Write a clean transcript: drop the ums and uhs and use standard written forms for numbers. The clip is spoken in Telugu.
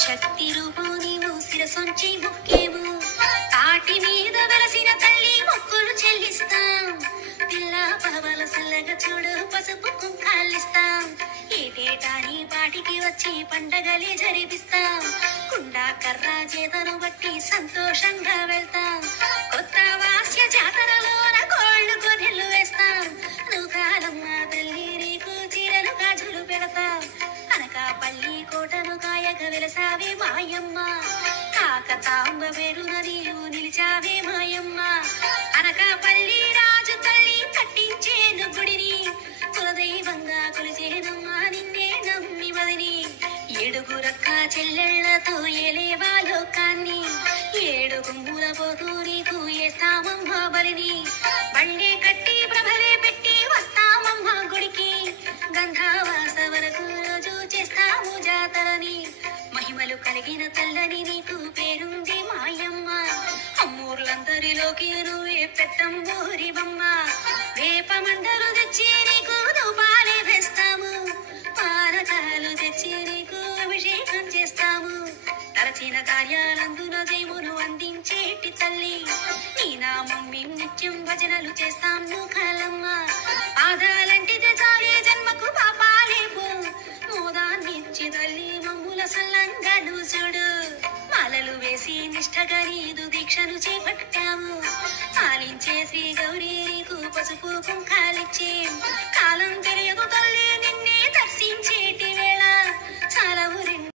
శక్తి రూపు నీవు శిరసొంచి ముక్కేవు తాటి మీద వెలసిన తల్లి మొక్కులు చెల్లిస్తాం పిల్ల పవల సల్లగా చూడు పసుపు కుంకాలిస్తాం ఏటేటా నీ పాటికి వచ్చి పండగలే జరిపిస్తాం కుండా కర్ర చేతను బట్టి సంతోషంగా వెళ్తాం కొత్త వాస్య జాతరలోన కోళ్ళు గొర్రెలు వేస్తాం నువ్వు కాలమ్మ తల్లి నీకు చీరలు గాజులు పెడతాం అనకాపల్లి కోటను కాయక వెలసావే మాయమ్మ కాకతాంబ పేరున నీవు నిలిచావే మాయమ్మ అనకాపల్లి రాజు తల్లి కట్టించేను గుడిని కులదైవంగా కొలిచేనమ్మా నిన్నే నమ్మి వదిని ఏడుగురక్క చెల్లెళ్లతో ఏలేవా లోకాన్ని ఏడు గుంపుల పోతూ నీకు ఏస్తామమ్మ బలిని బండే కట్టి ప్రభలే పెట్టి వస్తామమ్మ గుడికి గంధావాస వరకు రోజు చేస్తాము జాతరని మహిమలు కలిగిన తల్లని నీకు పేరుంది మాయమ్మ అమ్మూర్లందరిలోకి నువ్వే పెద్దమ్మూరివమ్మ వేప మండలు తెచ్చి నీకు ధూపాలే వేస్తాము పానకాలు తెచ్చి నీకు అభిషేకం చేస్తాము తలచిన కార్యాలందున దేవును అందించేటి తల్లి నీ నామం మేము నిత్యం భజనలు చేస్తాం నువ్వులమ్మ పాదాలంటితే చాలే జన్మకు పాపాలేపు మోదాన్నిచ్చి తల్లి మమ్ముల సల్లంగా చూడు మాలలు వేసి నిష్టగా నీదు దీక్షను చేపట్టాము పాలించే శ్రీ గౌరీ నీకు పసుపు కుంకాలిచ్చే కాలం తెలియదు తల్లి నిన్ను